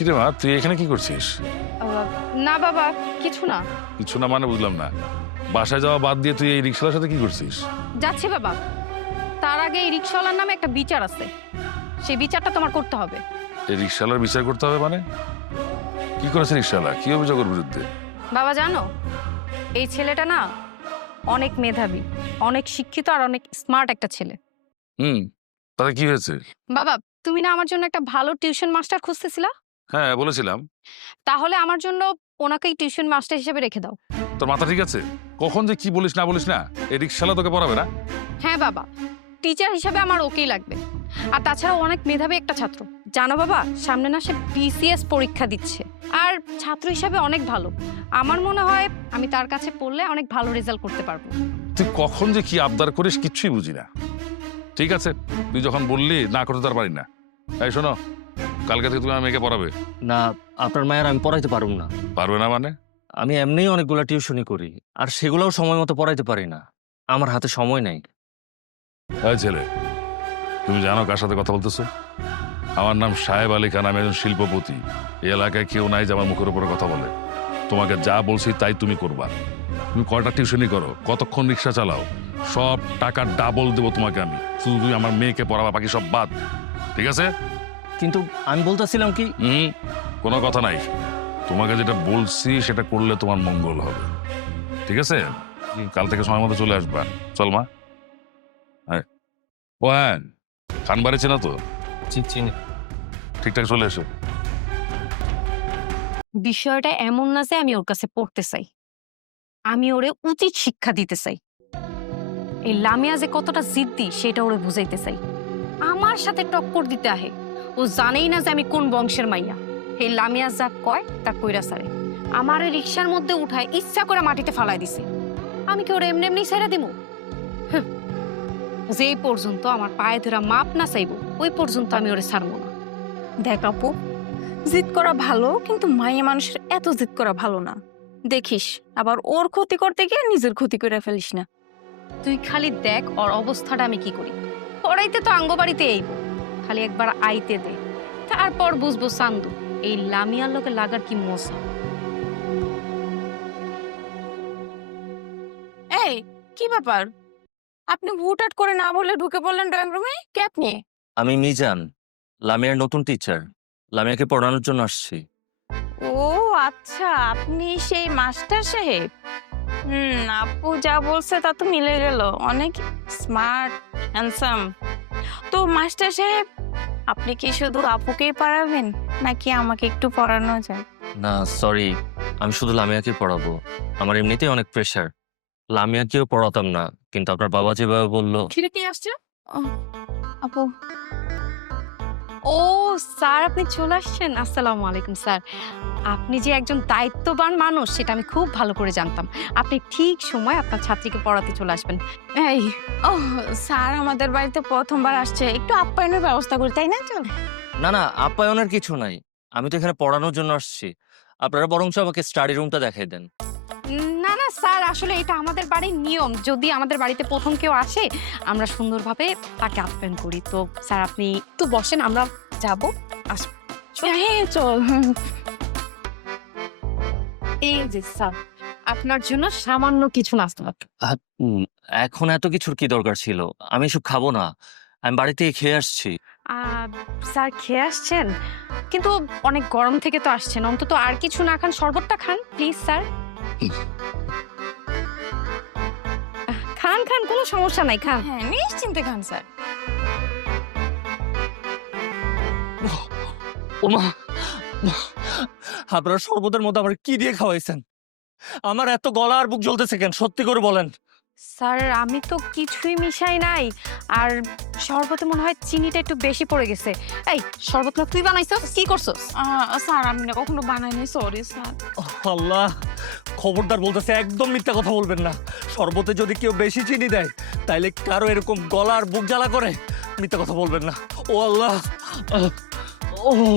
কিরে মা তুই এখানে কি করছিস? না বাবা কিছু না। কিছু না মানে বুঝলাম না। বাসায় যাওয়া বাদ দিয়ে তুই এই রিক্সার সাথে কি করছিস? যাচ্ছি বাবা। তার আগে এই রিক্সাওয়ালার নামে একটা বিচার আছে। সেই বিচারটা তোমার করতে হবে। এই রিক্সাওয়ালার বিচার করতে হবে মানে? কি করেছে রিক্সাওয়ালা? কি অভিযোগ ওর বিরুদ্ধে? বাবা জানো? এই ছেলেটা না অনেক মেধাবী অনেক শিক্ষিত আর অনেক স্মার্ট একটা ছেলে। হুম তাতে কি হয়েছে? বাবা তুমি না আমার জন্য একটা ভালো টিউশন মাস্টার খুঁজতেছিলা? হ্যাঁ বলেছিলাম। তাহলে আমার জন্য ওনাকেই টিউশন মাস্টার হিসেবে রেখে দাও। তোর মাথা ঠিক আছে? কখন যে কি বলিস না বলিস না এই রিক্সাওয়ালা তোকে পড়াবে না? হ্যাঁ বাবা টিচার হিসেবে আমার ওকেই লাগবে। আর তাছাড়া অনেক মেধাবী একটা ছাত্র। জানো বাবা সামনে না সে বিসিএস পরীক্ষা দিচ্ছে। আর ছাত্র হিসাবে অনেক ভালো। আমার মনে হয় আমি তার কাছে পড়লে অনেক ভালো রেজাল্ট করতে পারব। তুই কখন যে কি আবদার করিস কিচ্ছুই বুঝি না। ঠিক আছে তুই যখন বললি না করতে তার পারি না। এই শোনো কালকে থেকে তুমি আমার মেয়েকে পড়াবে? না আপনার মায়ের আমি পড়াইতে পারুম না। পারবে না মানে? আমি এমনিই অনেকগুলো টিউশনি করি আর সেগুলোও সময় মতো পড়াইতে পারি না। আমার হাতে সময় নেই। হ্যাঁ ছেলে তুমি জানো কার সাথে কথা বলতেছো? আমার নাম সাহেব আলী খান আমি একজন শিল্পপতি। এই এলাকায় কেউ নাই যে আমার মুখের উপরে কথা বলে। তোমাকে যা বলছি তাই তুমি করবা। তুমি কয়টা টিউশনই করো? কতক্ষণ রিক্সা চালাও? সব টাকা ডাবল দেবো তোমাকে আমি। শুধু তুমি আমার মেয়েকে পড়াবা বাকি সব বাদ। ঠিক আছে? কিন্তু আমি বলতেছিলাম কি? হুম কোনো কথা নাই। তোমাকে যেটা বলছি সেটা করলে তোমার মঙ্গল হবে। ঠিক আছে? কাল থেকে সময় মতো চলে আসবা। চল মা। হ্যাঁ ও হ্যাঁ খান বাড়ি চেনা তো? চিনি। ঠিকঠাক চলে এসো। বিষয়টা এমন না যে আমি ওর কাছে পড়তে চাই। আমি ওরে উচিত শিক্ষা দিতে চাই। এই লামিয়া যে কতটা জিদ্দি সেটা ওরে বুঝাইতে চাই। আমার সাথে টক্কর দিতে আহে। ও জানেই না যে আমি কোন বংশের মাইয়া। এই লামিয়া যা কয়, তা কইরা সারে আমার রিক্সার মধ্যে উঠায় ইচ্ছা করে মাটিতে ফালাই দিছে। আমি কি ওর এমনি এমনি ছেড়ে দিব যেই পর্যন্ত আমার পায়ে ধরা মাপ না চাইব, ওই পর্যন্ত আমি ওরে ছাড়বো না। দেখ আপু, জিদ করা ভালো, কিন্তু মাইয়া মানুষের এত জিদ করা ভালো না। দেখিস, আবার ওর ক্ষতি করতে গিয়ে নিজের ক্ষতি করে ফেলিস না। তুই খালি দেখ ওর অবস্থাটা আমি কি করি। পড়াইতে তো আঙ্গবাড়িতে এইব। খালি একবার আইতে দে। তারপর বুঝব সান্দু এই লামিয়ার লোকে লাগার কি মশা এই কি ব্যাপার? আপনি হুটহাট করে না বলে ঢুকে পড়লেন ড্রয়িং রুমে ক্যাপ নিয়ে আমি মিজান লামিয়ার নতুন টিচার লামিয়াকে পড়ানোর জন্য আসছি। ও আচ্ছা আপনি সেই মাস্টার সাহেব? হুম আপু যা বলছে তা তো মিলে গেল। অনেক স্মার্ট হ্যান্ডসাম তো মাস্টার সাহেব আপনি কি শুধু আপুকেই পড়াবেন নাকি আমাকে একটু পড়ানো যায়? না সরি আমি শুধু লামিয়াকে পড়াবো। আমার এমনিতেই অনেক প্রেশার লামিয়াকেও পড়াতাম না কিন্তু আপনার বাবা যেভাবে বলল খিরে কি আসছে? আপু। ও স্যার আপনি চলে আসছেন? আসসালামু আলাইকুম স্যার। আপনি যে একজন দায়িত্ববান মানুষ সেটা আমি খুব ভালো করে জানতাম। আপনি ঠিক সময় আপনার ছাত্রীকে পড়াতে চলে আসবেন। এই ও স্যার আমাদের বাড়িতে প্রথমবার আসছে। একটু আপ্যায়নের ব্যবস্থা করি তাই না চল না না আপ্যায়নের কিছু নাই। আমি তো এখানে পড়ানোর জন্য আসছি। আপনারা বরঞ্চ আমাকে স্টাডি রুমটা দেখাই দেন। না না স্যার আসলে এটা আমাদের বাড়ির নিয়ম। যদি আমাদের বাড়িতে প্রথম কেউ আসে আমরা সুন্দরভাবে তাকে আপ্যায়ন করি। তো স্যার আপনি একটু বসেন আমরা যাব হ্যাঁ চল। এই যে স্যার আপনার জন্য সামান্য কিছু নাস্তা উম, এখন এত কিছুর কি দরকার ছিল? আমি এসব খাব না। আমি বাড়িতে খেয়ে আসছি। আহ, স্যার খেয়ে আসছেন? কিন্তু অনেক গরম থেকে তো আসছেন। অন্তত আর কিছু না খান শরবতটা খান প্লিজ স্যার। খান খান কোনো সমস্যা নাই খান। হ্যাঁ নিশ্চিন্তে খান স্যার। ওমা আপনারা শরবতের মধ্যে আবার কি দিয়ে খাওয়াইছেন? আমার এত গলা আর বুক জ্বলতেছে কেন? সত্যি করে বলেন। স্যার আমি তো কিছুই মিশাই নাই। আর শরবতে মনে হয় চিনিটা একটু বেশি পড়ে গেছে। এই শরবত না তুই বানাইছস কি করছস? স্যার আমি না কখনো বানাইনি সরি স্যার। আল্লাহ! খবরদার বলতেছে একদম মিথ্যা কথা বলবেন না। শরবতে যদি কেউ বেশি চিনি দেয় তাইলে কারও এরকম গলা আর বুক জ্বালা করে মিথ্যা কথা বলবেন না। ও আল্লাহ! ও।